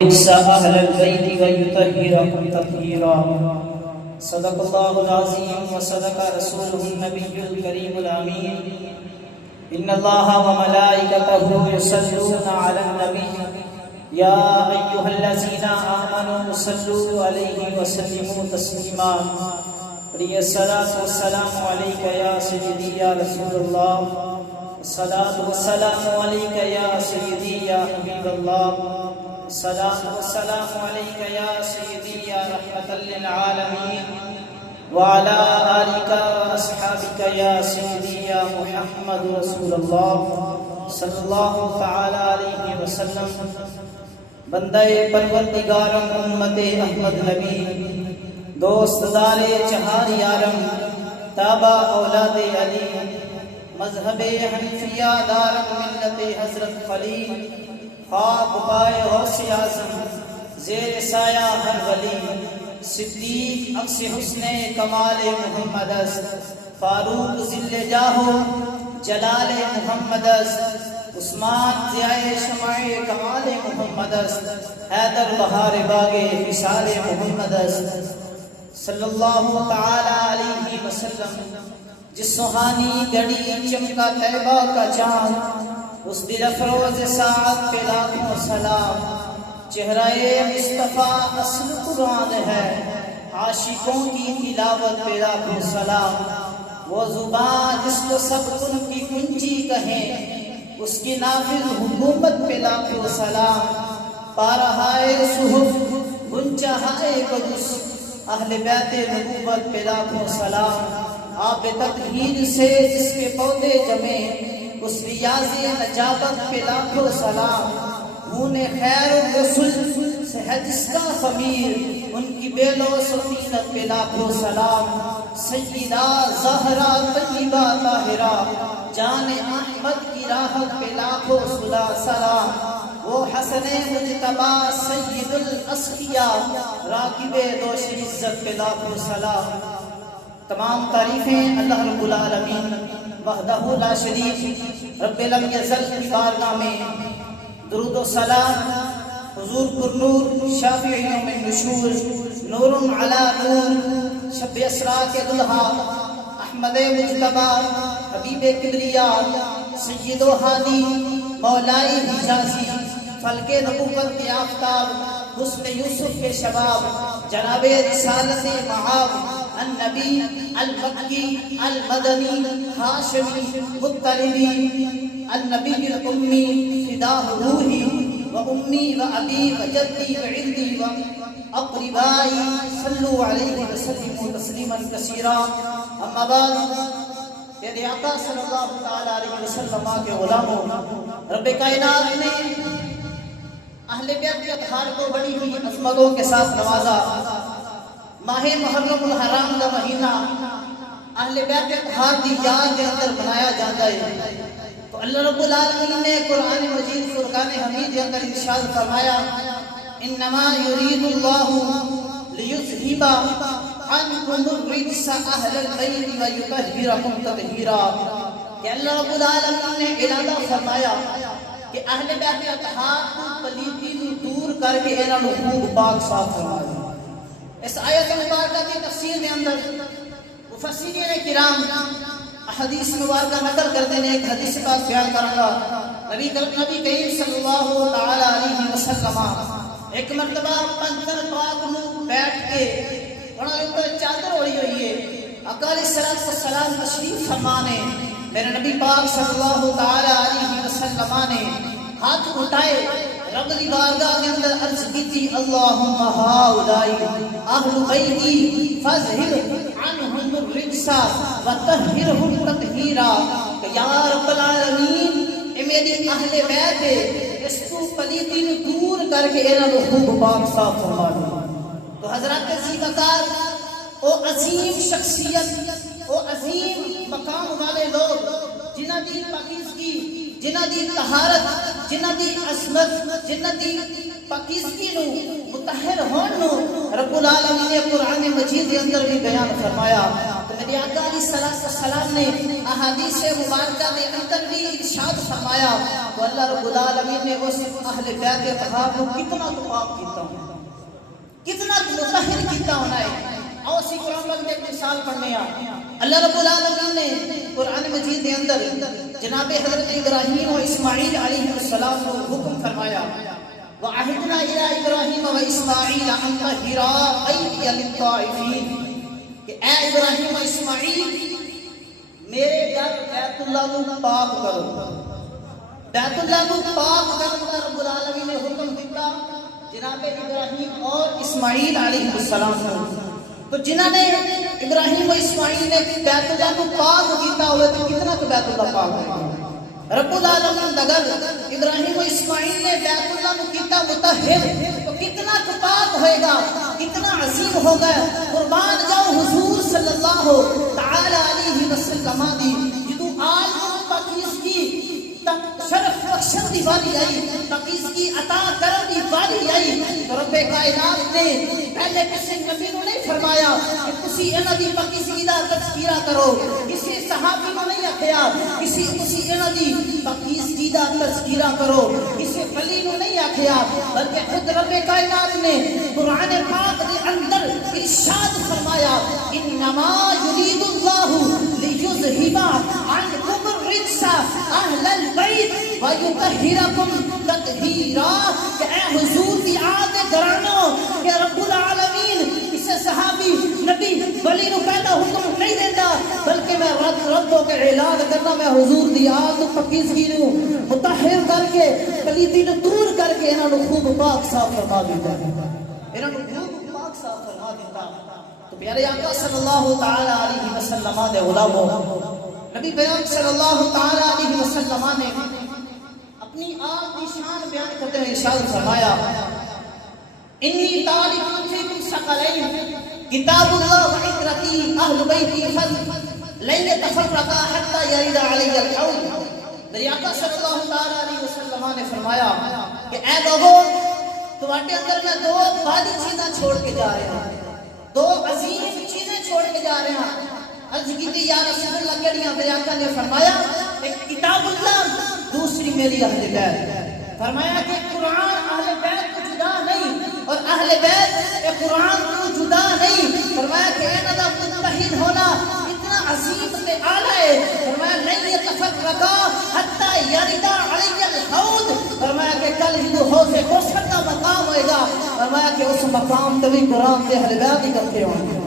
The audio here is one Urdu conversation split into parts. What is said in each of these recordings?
أهل البيت ويطهركم تطهيرا. صدق الله العظيم وصدق رسوله النبي الكريم الأمين. إن الله وملائكته يصلون على النبي يا أيها الذين آمنوا صلوا عليه وسلموا تسليما. الصلاة والسلام عليك يا سيدي يا رسول الله. الصلاة والسلام عليك يا سيدي يا حبيب الله. الصلاة والسلام عليك يا سيدي يا رحمة للعالمين وعلى آلك وأصحابك يا سيدي يا محمد رسول الله صلی اللہ تعالی علیہ وسلم. بندہ پروردگارم امت احمد نبی دوست دار چہار یارم تابع اولاد علی مذہب حنفیہ دارم ملت حضرت خلیل خواب پائے غوث اعظم زیر سایہ ہر ولی صدیق عکس حسن کمال محمد است فاروق ذل جاہو جلال محمد است عثمان ضیاء شمع کمال محمد است حیدر بہار باغ وصال محمد است صلی اللہ تعالی علیہ وسلم. جس سہانی گھڑی چمکا طیبہ کا چاند اس دل افروز ساعت پہ لاکھوں سلام. چہرہ مصطفیٰ اصل قرآن ہے عاشقوں کی تلاوت پہ لاکھوں سلام. وہ زبان جس کو سب ان کی کنجی کہیں اس کی نافذ حکومت پہ لاکھوں سلام. پارہائے صحف گنچہائے قدس اہل بیت نبوت پہ لاکھوں سلام. آپ تطہیر سے جس کے پودے جمے اس ریاض نجابت پہ لاکھوں سلام. خون خیر رسول سے ہے جس کا خمیر ان کی بیل و سفینت پہ لاکھوں سلام. سیدہ زہرا طیبہ طاہرہ جان احمد کی راحت پہ لاکھوں سلام. وہ حسن مجتبی سید الاسقیاء راکب دوش عزت پہ لاکھوں سلام. تمام تعریفیں اللہ رب العالمین وحدہ لا شریک رب لم یزل کی بارگاہ میں. درود و سلام حضور پر نور شافع یوم النشور نور علی نور شب اسرا کے دلہا احمد مجتبی حبیب کبریا سید و ہادی مولائی حجازی فلک نبوت کے آفتاب حسن یوسف کے شباب جناب رسالت معاب النبی المکی المدنی ہاشمی مطلبی النبی الامی فداہ روحی و امی و ابی و جدی و عندی و اقربائی صلو علیہ وسلم تسلیما کثیرا. اما بعد پیارے آقا صلی اللہ تعالی علیہ وسلم کے غلاموں، رب کائنات نے اہل بیت کے اطہار کو بڑی ہوئی عظمتوں کے ساتھ نوازا. ماہ محرم الحرام کا مہینہ اہل بیت اطہار کی یاد کے اندر منایا جاتا ہے. تو اللہ رب العالمین نے قرآن مجید فرقان حمید کے اندر ارشاد فرمایا انما یرید اللہ لیذھب عنکم الرجس اہل البیت ویطہرکم تطہیرا. کہ اللہ رب العالمین نے ارادہ فرمایا کہ اہل بیت اطہار کو پلیتی کو دور کر کے انہاں نوں خوب پاک صاف فرمایا. اس آیت مبارکہ کی تفسیر کے اندر مفسرین کرام حدیث مبارکہ نقل کرتے ہیں. ایک حدیث پاک بیان کروں گا. نبی کریم صلی اللہ تعالی علیہ وسلم ایک مرتبہ پنجر پاک میں بیٹھ کے انہوں نے اوپر چادر اوڑھی ہوئی ہے. آقا علیہ الصلوۃ والسلام تشریف فرما نے میرے نبی پاک صلی اللہ تعالی علیہ وسلم نے ہاتھ اٹھائے رب کی بارگاہ کے اندر عرض کی تھی اللہم ہؤلائی اہل بیتی فاذھب عنہم الرجس وطہرہم تطہیرا. کہ یا رب العالمین اے میری اہل بیت ہے اس کو پلیتی کو دور کر کے انہاں کو خوب پاک صاف فرما دو. تو حضرات عظیم وقار او عظیم شخصیت او عظیم مقام والے لوگ جنہاں دی پاکیزگی جنہاں دی طہارت جنہاں دی عصمت جنہاں دی پاکیزگی نو مطہر ہون نو رب العالمین نے قرآن مجید کے اندر بھی بیان فرمایا. تو میرے آقا علیہ الصلوۃ والسلام نے احادیث مبارکہ کے اندر بھی ارشاد فرمایا تو اللہ رب العالمین نے اس اہل بیت اطہار کو کتنا تو پاک کیتا ہونا، کتنا مطہر کیتا ہونا ہے۔ اور اسی قرآن پاک کی ایک مثال پڑھنے اللہ رب العالمین نے قرآن مجید کے اندر جناب حضرت ابراہیم و اسماعیل علیہ السلام کو حکم فرمایا وَعَهِدْنَا إِلَىٰ إِبْرَاهِيمَ وَإِسْمَاعِيلَ أَن طَهِّرَا بَيْتِيَ لِلطَّائِفِينَ کہ اے ابراہیم و اسماعیل میرے گھر بیت اللہ کو پاک کرو، بیت اللہ کو پاک کرنا رب العالمین نے حکم دیتا جناب ابراہیم اور اسماعیل علیہ السلام کو۔ تو جنہوں نے ابراہیم و اسماعیل نے بیت اللہ کو پاک کیتا ہوئے تو کتنا تو بیت اللہ پاک ہے۔ رب العالمین اگر ابراہیم و اسماعیل نے بیت اللہ کو کیتا مطہر تو کتنا تو پاک ہوئے گا، کتنا عظیم ہوگا۔ قربان جاؤ حضور صلی اللہ تعالی علیہ وسلم دی جدو آج پاکیزگی شرف بخشن دی باری آئی، پاکیزگی عطا کرن دی باری آئی تو رب کائنات نے پہلے کسی نبی نے نہیں فرمایا کہ تسی انہاں دی پاکیزگی دا تذکرہ کرو، کسی صحابی نے نہیں آکھیا کسی انہاں دی پاکیزگی دا تذکرہ کرو، کسی ولی نے نہیں آکھیا بلکہ خود رب کائنات نے قرآن پاک کے اندر ارشاد فرمایا انما یرید اللہ لیذہب عنکم الرجس اہل البیت ویطہرکم تطہیرا کہ اے حضور دی آد گرانو کہ رب العالمین اسے صحابی نبی ولی نو پہلا حکم نہیں دیتا بلکہ میں ربوں کے اعلان کرنا میں حضور دی آد پاکیزگی نو مطہر کر کے پلیتی نو دور کر کے انہاں نو خوب پاک صاف فرما دیتا ہے، انہاں نو خوب پاک صاف فرما دیتا۔ تو پیارے آقا صلی اللہ تعالی علیہ وسلم دے غلاموں نبی بیان صلی اللہ تعالی علیہ وسلم نے اپنی آپ کی شان بیان کرتے ہوئے ارشاد فرمایا انی تارک فیکم ثقلین کتاب اللہ و عترتی اہل بیتی لن یتفرقا حتی یرد علی الحوض۔ میرے آقا صلی اللہ تعالی علیہ وسلم نے فرمایا کہ اے لوگوں تمہارے اندر میں دو بھاری چیزیں چھوڑ کے جا رہے ہیں، دو عظیم چیزیں چھوڑ کے جا رہے ہیں۔ عرض کی تھی یا رسول اللہ کہڑیاں؟ میرے آقا نے فرمایا ایک کتاب اللہ، دوسری میری اہل بیت۔ فرمایا کہ قرآن اہل بیت کو جدا نہیں اور اہل بیت قرآن کو جدا نہیں۔ فرمایا کہ انہاں دا متحد ہونا اتنا عظیم تے اعلیٰ ہے۔ فرمایا لن یتفرقا حتی یرد علی الحوض۔ فرمایا کہ کل ہندو حوض کوثر دا مقام ہوئے گا، فرمایا کہ اس مقام تے بھی قرآن تے اہل بیت اکٹھے ہوں گے،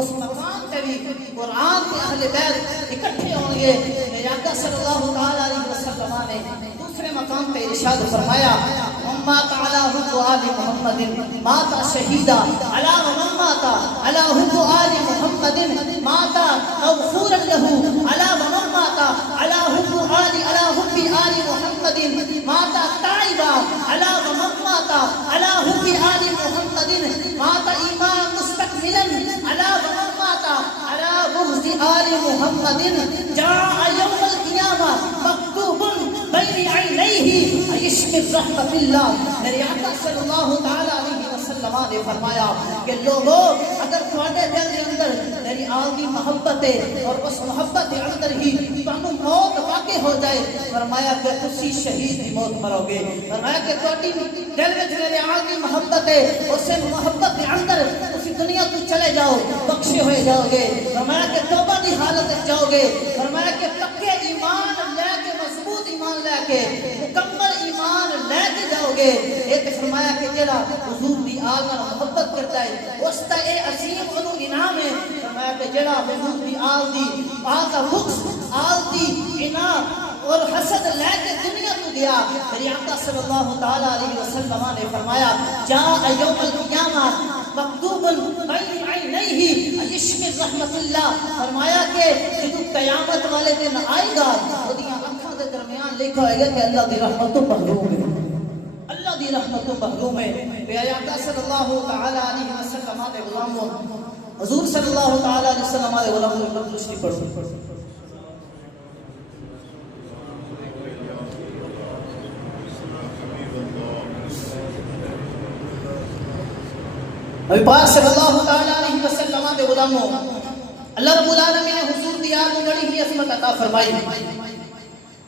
اس مقام تے بھی قرآن تے اہل بیت اکٹھے ہوں گے۔ میرے آقا صلی اللہ تعالی علیہ وسلم نے دوسرے مقام پہ ارشاد فرمایا مات علی حب آل محمد مات شہیدا علی من مات علی حب آل محمد مات مغفورا له علی من مات علی حب آل محمد مات تائبا علی من مات علی حب آل محمد مات ایمان مستکملا علی من مات علی بغض آل محمد جاء یوم القیامہ مکتوب بین عینیہ یشمر رحمت اللہ۔ میرے آقا صلی اللہ تعالی علیہ وسلم نے فرمایا کہ لوگوں اگر تھوڑے دل کے اندر میری آل کی محبت ہے اور اس محبت کے اندر ہی تانوں موت واقع ہو جائے، فرمایا کہ تسی شہید کی موت مرو گے۔ فرمایا کہ تواڈی دل وچ میرے آل کی محبت ہے، اس محبت کے اندر تسی دنیا تو چلے جاؤ بخشے ہوئے جاؤ گے۔ فرمایا کہ توبہ دی حالت وچ جاؤ گے۔ فرمایا کہ پکے ایمان لے کے مضبوط ایمان لے کے مکمل ایمان لے کے جاؤ گے۔ ایک فرمایا کہ جڑا حضور دی آل نال محبت کرتا ہے اس دا اے عظیم انو انعام ہے۔ فرمایا کہ جڑا حضور دی آل دی آل دا بغض آل دی انعام اور حسد لے کے دنیا کو گیا، میری آقا صلی اللہ تعالی علیہ وسلم نے فرمایا جاء یوم القیامہ مکتوب بین عینیہ یشمر رحمت اللہ۔ فرمایا کہ جب قیامت والے دن آئے گا اودیاں آنکھاں دے درمیان لکھا ہوئے گا کہ اللہ دی رحمت تو محروم ہے، اللہ دی رحمت تو محروم ہے۔ میرے آقا صلی اللہ تعالی علیہ وسلم دے غلاموں حضور صلی اللہ تعالی علیہ وسلم دے غلاموں لفظ تشریف پڑھو۔ نبی پاک صلی اللہ تعالی علیہ وسلم دے غلاموں اللہ رب العالمین نے حضور دی آپ کو بڑی ہی عظمت عطا فرمائی.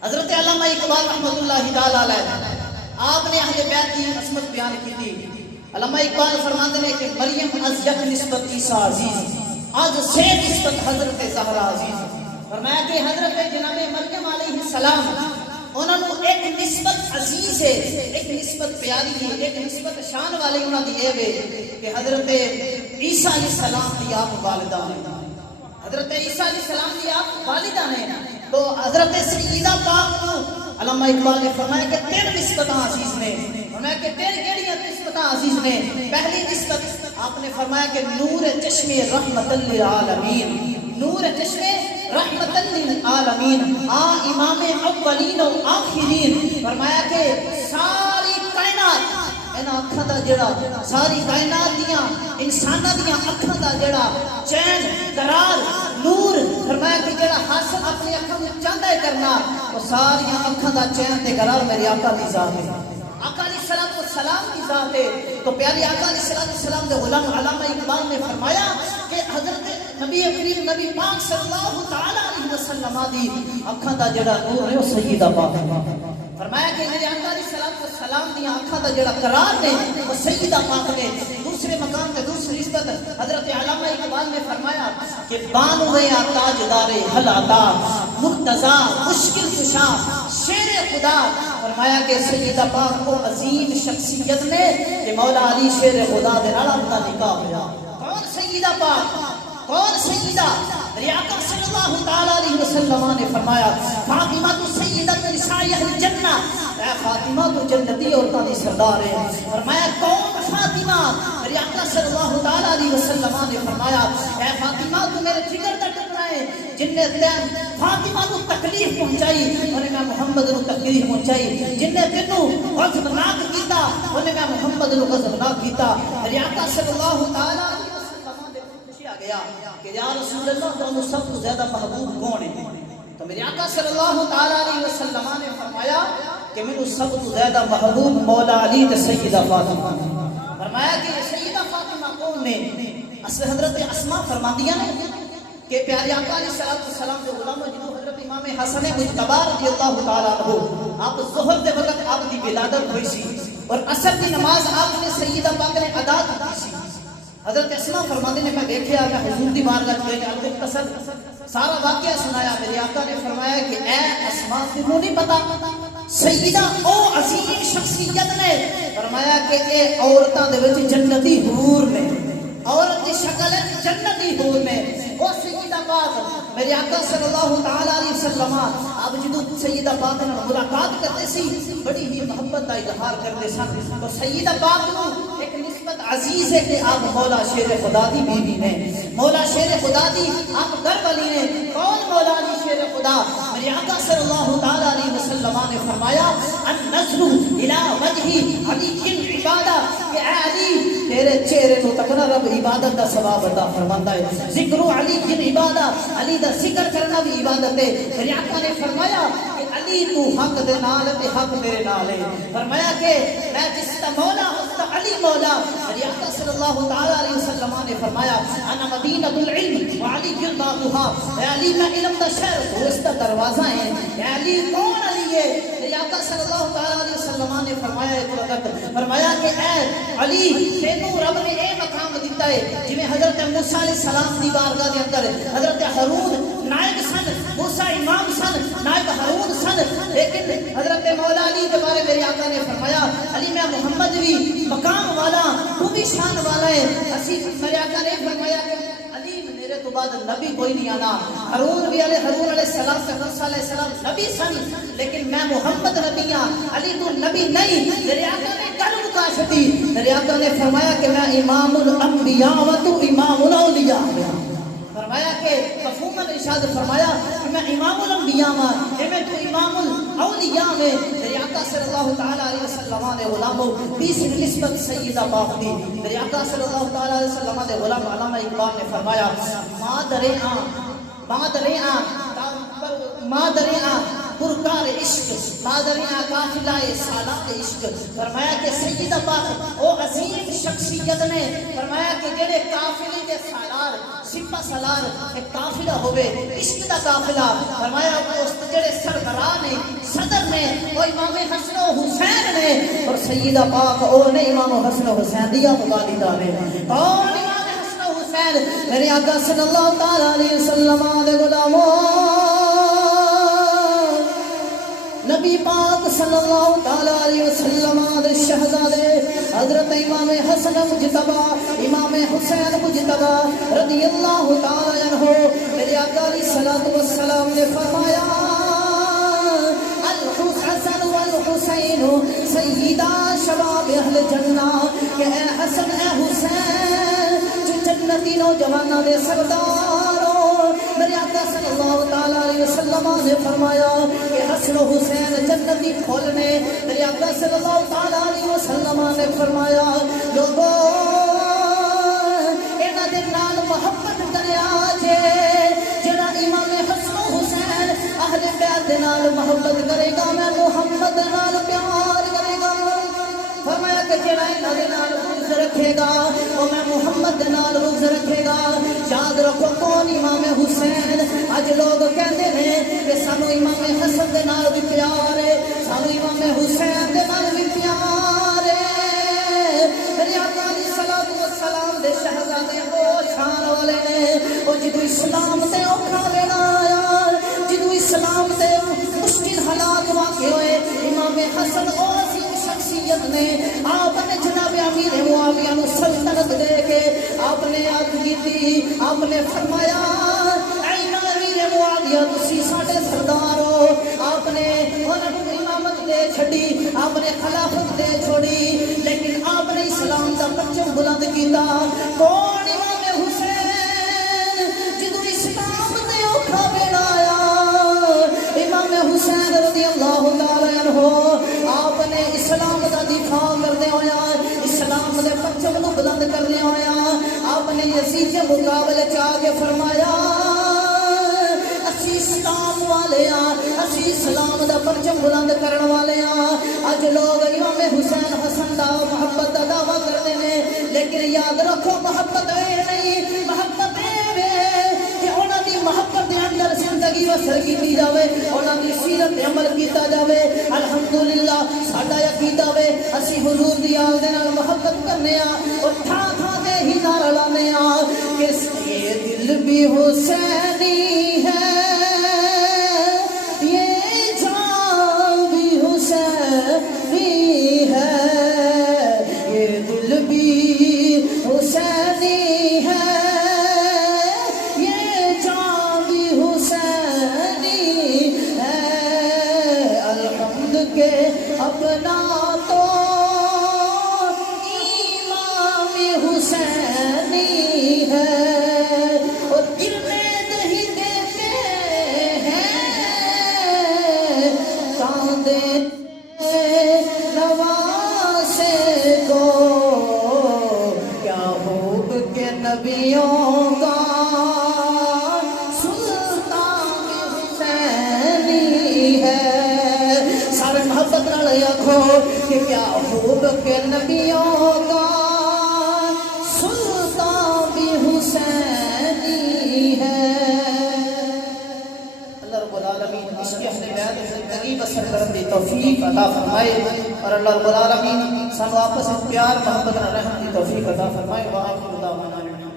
حضرت علامہ اقبال رحمۃ اللہ تعالی علیہ آپ نے اہل بیت کی عظمت بیان کی تھی. علامہ اقبال فرماتے ہیں کہ مریم از یک نسبت عیسیٰ عزیز، آج سے نسبت حضرت زہرا عزیز. فرمایا کہ حضرت جناب مریم علیہ السلام انہوں نے ایک نسبت عزیز ہے، ایک نسبت پیاری ہے، ایک نسبت شان والی انہوں نے دیے ہوئے کہ حضرت عیسیٰ علیہ السلام کی آپ والدہ ہیں. حضرت عیسیٰ علیہ السلام کی آپ والدہ ہیں. تو حضرت سیدہ پاک کو علامہ اقبال نے فرمایا کہ تیرے نسبتاں عزیز نے. فرمایا کہ تیرے کیڑیاں نسبتاں عزیز نے. پہلی نسبت آپ نے فرمایا کہ نور چشم رحمت للعالمین، نور چشم رحمت للعالمین، امام اولین و آخرین. فرمایا کہ ساری کائنات اینا اکھاں دا جڑا، ساری کائنات دیاں انساناں دیاں اکھاں دا جڑا چین قرار نور، فرمایا کہ جڑا حاصل اپنی اکھاں میں چاہتا ہے کرنا، وہ ساری اکھاں دا چین تے قرار میری آقا دی ذات ہے. آقا علیہ السلام کی ذات ہے. تو پیاری آقا علیہ السلام دے غلام علامہ اقبال نے فرمایا کہ حضرت نبی کریم نبی پاک صلی اللہ تعالی علیہ وسلم دی اکھاں دا جڑا نور ہے وہ سیدہ پاک ہے. فرمایا کہ میرے آقا علیہ السلام دی آنکھاں دا جڑا قرار نے وہ سیدہ پاک نے. دوسرے مقام تے دوسری نسبت حضرت علامہ اقبال نے فرمایا کہ بانو تاجدار حلاتا مرتضی مشکل کشا شیر خدا. فرمایا کہ سیدہ پاک کو عظیم شخصیت نے کہ مولا علی شیر خدا دے نال اپنا نکاح ہوا. کون سیدہ پاک؟ کون سیدہ؟ میرے آقا صلی اللہ تعالی علیہ وسلم نے فرمایا فاطمہ تو سیدۃ نساء اہل جنہ، اے فاطمہ تو جنتی عورتوں کی سردار ہے. فرمایا کون فاطمہ؟ میرے آقا صلی اللہ تعالی علیہ وسلم نے فرمایا اے فاطمہ تو میرے جگر کا ٹکڑا ہے، جن نے فاطمہ کو تکلیف پہنچائی اور میں محمد کو تکلیف پہنچائی، جن نے تینوں غضبناک کیتا اور میں محمد کو غضبناک کیتا. میرے آقا صلی اللہ تعالی علیہ وسلم نے پوچھا گیا کہ یا رسول اللہ تمہیں سب سے زیادہ محبوب کون ہے؟ تو میرے آقا صلی اللہ تعالی علیہ وسلم نے فرمایا کہ میں سب سے زیادہ محبوب مولا علی تے سیدہ فاطمہ. فرمایا کہ سیدہ فاطمہ کون نے؟ اصل حضرت اسماء فرماندیاں نے کہ پیارے آقا علیہ السلام کے غلام جنہوں حضرت امام حسن مجتبی رضی اللہ تعالی عنہ آپ ظہر دے وقت آپ دی ولادت ہوئی سی اور عصر کی نماز آپ نے سیدہ پاک نے ادا کی سی. حضرت اسماء فرماندے نے میں دیکھیا کہ حضور دی بارگاہ میں مختصر سارا واقعہ سنایا. میرے آقا نے فرمایا کہ اے اسماء تمہیں نہیں پتا سیدہ او عظیم شخصیت نے فرمایا کہ اے عورتاں دے وچ جنتی حور نے، عورت دی شکل ہے جنتی حور نے. او سیدہ پاک میرے آقا صلی اللہ تعالی علیہ وسلم آپ جدو سیدہ پاک نال ملاقات کرتے سی بڑی ہی محبت کا اظہار کرتے سن. تو سیدہ پاک نو ایک نسبت عزیز ہے کہ آپ مولا شیر خدا دی بیوی نے، مولا شیر خدا دی آپ گھر والی نے. کون مولا علی شیر خدا؟ میرے آقا صلی اللہ تعالی علیہ وسلم نے فرمایا النظر الی وجہ علی عبادہ کہ اے علی تیرے چہرے تو تکنا رب عبادت دا ثواب عطا فرماندا ہے. ذکر علی کی عبادہ، علی دا ذکر کرنا بھی عبادت ہے. میرے آقا نے فرمایا کہ علی تو حق دے نال تے حق میرے نال ہے. فرمایا کہ میں جس دا مولا اس دا علی مولا. میرے آقا صلی اللہ تعالی علیہ وسلم نے فرمایا انا مدینہ العلم وعلی بابها، اے علی میں علم دا شہر تو اس دا دروازہ ہے. اے علی کون علی ہے؟ میرے آقا صلی اللہ تعالی علیہ وسلم نے فرمایا ایک وقت فرمایا کہ اے علی تینوں رب نے اے مقام دیتا ہے جویں حضرت موسیٰ علیہ السلام دی بارگاہ دے اندر حضرت ہارون نائب سن، موسیٰ امام سن، نائب ہارون سن. لیکن حضرت مولا علی کے بارے میرے آقا نے فرمایا علی میں محمد بھی مقام والا تو بھی شان والا ہے. اسی میرے آقا نے فرمایا کہ علی میرے تو بعد نبی کوئی نہیں آنا. ہارون علیہ السلام سے موسیٰ علیہ السلام نبی سن لیکن میں محمد نبی ہاں، علی تو نبی نہیں. میرے آقا نے گل مکاشف دی. میرے آقا نے فرمایا کہ میں امام الانبیاء و تو امام الاولیاء. فرمایا کہ مفہوم ارشاد فرمایا کہ میں امام الانبیاء ہاں کہ میں تو امام الاولیاء میں. میرے آقا صلی اللہ تعالی علیہ وسلم نے غلاموں تیسری نسبت سیدہ پاک دی. میرے آقا صلی اللہ تعالی علیہ وسلم نے غلام علامہ اقبال نے فرمایا مادریاں پرکار عشق، مادریاں قافلہ سالات عشق. فرمایا کہ سیدہ پاک او عظیم شخصیت شخصیت نے فرمایا کہ جڑے قافلے دے سالار سپہ سالار ایک قافلہ ہوئے عشق دا قافلہ فرمایا اس جڑے سربراہ نے صدر نے وہ امام حسن و حسین نے اور سیدہ پاک او نے امام حسن و حسین دیا والدہ نے کون امام حسن و حسین میرے آقا صلی اللہ تعالی علیہ وسلم دے غلاموں نبی پاک صلی اللہ تعالی علیہ وسلم دے شہزادے حضرت امام حسن مجتبی امام حسین مجتبی رضی اللہ تعالی عنہ میرے آقا علیہ الصلوۃ والسلام نے فرمایا الحسن والحسین سیدا شباب اہل جنہ کہ اے حسن اے حسین جو جنتی نوجوانوں دے سرداروں میرے آقا صلی اللہ تعالی علیہ وسلم نے فرمایا کہ حسن و حسین جنتی پھول نے میرے آقا صلی اللہ تعالی علیہ وسلم نے فرمایا لوگوں انہاں دے نال محبت کریا جے جڑا امام حسن و حسین اہل بیت دے نال محبت کرے گا میں محمد نال پیار کرے گا فرمایا کہ جڑا انہاں دے نال بغض رکھے گا وہ میں محمد دے نال بغض رکھے گا یاد رکھو کون امام حسین اج لوگ کہندے نے کہ سانو امام حسن دے نال بھی پیار ہے سانو امام حسین دے نال بھی پیار ہے میرے آقا علیہ الصلوۃ والسلام دے شہزادے او شان والے نے او جدو اسلام تے اوکھا لینا آیا جدو اسلام تے مشکل حالات واقع ہوئے امام حسن او شخصیت نے آپ نے جناب امیر معاویہ نو سلطنت دے کے آپ نے عرض کی آپ نے فرمایا اے امیر معاویہ تسی ساڈے سردار ہو آپ نے انہاں نوں امامت دے چھڈی آپ نے خلافت دے چھوڑی لیکن آپ نے اسلام دا پرچم بلند کیتا کون امام حسین جدو اسلام تے اوکھا ویلا آیا امام حسین رضی اللہ تعالی عنہ آپ نے اسلام دا دفاع کردے ہویا اسلام دے پرچم نو بلند کردے ہویا آپ نے یزید کے مقابلے چ آ کے فرمایا اسی اسلام والے اسی اسلام دا پرچم بلند کرن والے اج لوگ امام حسین حسن دا محبت دا دعویٰ کرتے ہیں لیکن یاد رکھو محبت اے نہیں محبت اے کہ انہاں دی محبت دے اندر زندگی بسر کیتی جاوے انہاں دی سیرت عمل کیتا جاوے الحمدللہ ساڈا عقیدہ وے اسی حضور دی آل دے نال محبت کرنے اور تھا تھا تے ہی نعرہ لانے کہ یہ دل بھی حسینی ہے یہ جان بھی حسینی ہے یہ دل بھی حسینی ہے یہ جان بھی حسینی ہے الحمد کے اپنا تو امام حسینی ہے اور گرنے نہیں دیتے ہیں چاندے نواسے کو کیا خوب کے نبیوں کا سلطان حسینی ہے سارے محبت نال آکھو کہ کیا خوب کے نبیوں کا سلطان بھی حسینی ہے اللہ رب العالمین عشق اہل بیت زندگی بسر کرنے دی توفیق عطا فرمائے اور اللہ رب العالمین سانو آپس میں پیار محبت نال رہن دی توفیق عطا فرمائے وآخر دعوانا الحمدللہ